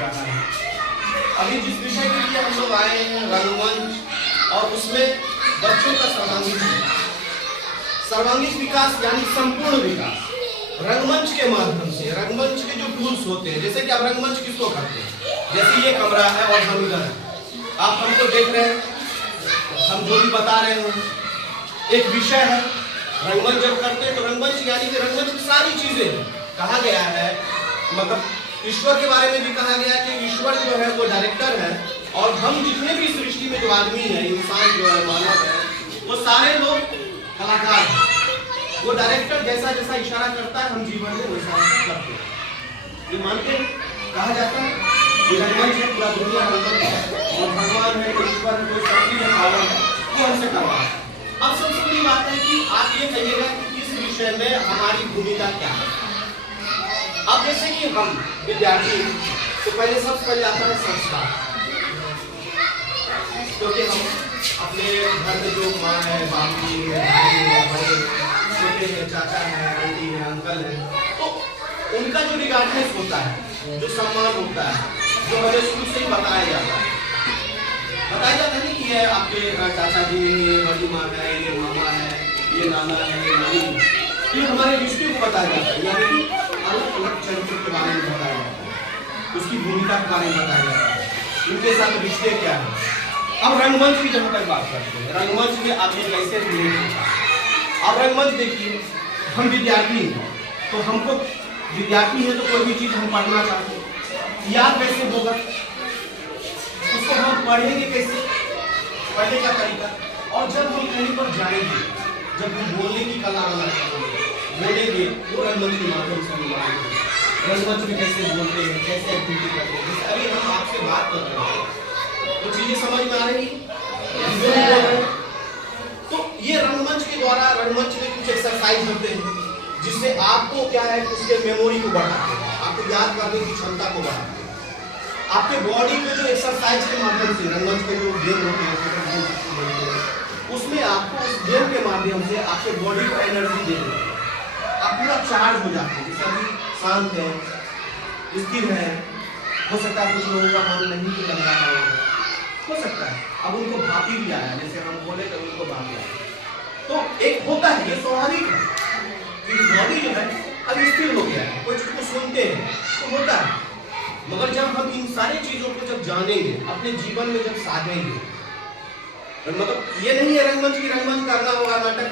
रहा है। अभी जिस विषय के लिए हम लोग आए हैं, रंगमंच, और उसमें बच्चों का सर्वांगीण विकास यानी संपूर्ण विकास रंगमंच के माध्यम से। रंगमंच के जो टूल्स होते हैं, जैसे कि आप रंगमंच किसको कहते हैं, जैसे ये कमरा है और हम इधर हैं, आप हमको देख रहे हैं, हम जो भी बता रहे हैं एक विषय है। रंगमंच जब करते हैं तो रंगमंच यानी कि रंगमंच की सारी चीजें कहा गया है, मतलब ईश्वर के बारे में भी कहा गया है कि ईश्वर जो है वो डायरेक्टर है, और हम जितने भी सृष्टि में जो आदमी है, इंसान जो है, मानव है, वो सारे लोग कलाकार हैं। वो डायरेक्टर जैसा जैसा इशारा करता है हम जीवन में वैसा करते हैं। ये मानते हैं, कहा जाता है कि रंगमंच है, पूरा दुनिया रंगमंच है, और भगवान है, ईश्वर है, कोई शक्ति है, पावर है, वो हमसे करवा है। अब सबसे बड़ी बात है कि आप ये कहिएगा कि इस विषय में हमारी भूमिका क्या है। अब जैसे कि हम विद्यार्थी, तो पहले सबसे पहले आता है संस्कार, क्योंकि हम अपने घर में जो माँ है, बापी है, भाई है, बड़े छोटे हैं, चाचा है, आंटी है, अंकल है, तो उनका जो रिगार्डनेस होता है, जो सम्मान होता है, जो हमें शुरू से ही बताया जाता है कि ये आपके चाचा जी, ये बड़ी माँ है, ये मामा है, ये नाना है, ये नानी, ये हमारे रिश्ते को बताया जाता है, यानी कि अलग अलग चरित्र के बारे में बताया जाता है, उसकी भूमिका के बारे में बताया जाता है, उनके साथ रिश्ते क्या है। अब रंगमंच की जहाँ तक बात करते हैं, रंगमंच में आप ये कैसे रिलेट होता है। अब रंगमंच देखिए, हम विद्यार्थी हैं, तो हमको विद्यार्थी है तो कोई भी चीज हम पढ़ना चाहते हैं, याद कैसे होगा, उसको हम पढ़ेंगे कैसे, पढ़ने का तरीका, और जब हम कहीं पर जाएंगे, जब हम बोलने की कला बोलेंगे, वो रंगमंच के माध्यम से बोलेंगे। रंगमंच में कैसे बोलते हैं, कैसे एक्टिविटी करते हैं, जैसे अभी हम आपसे बात कर रहे हैं, वो चीजें समझ में आ रही है। तो ये रंगमंच के द्वारा, रंगमंच में कुछ एक्सरसाइज होते हैं जिससे आपको क्या है, उसके मेमोरी को बढ़ाते हैं, आपको याद करने की क्षमता को बढ़ाते हैं, आपके बॉडी को जो एक्सरसाइज के माध्यम से, रंगमंच के जो गेम होते हैं उसमें आपको उस गेम के माध्यम से आपके बॉडी को एनर्जी दे देते हैं, आप पूरा चार्ज हो जाते हैं। जैसे अभी शांत है, स्थिर है, हो सकता है कुछ लोगों का मन नहीं भी लग रहा हो सकता है, अब उनको भापी भी आया, जैसे हम बोले तो उनको भापी आया, तो एक होता है, ये स्वाभाविक है कि बॉडी जो है अब स्थिर हो गया है, कोई चीज को सुनते हैं तो होता है, मगर जब हम इन सारी चीजों को जब जानेंगे, अपने जीवन में जब साधेंगे, मतलब ये नहीं है रंगमंच की रंगमंच करना होगा, नाटक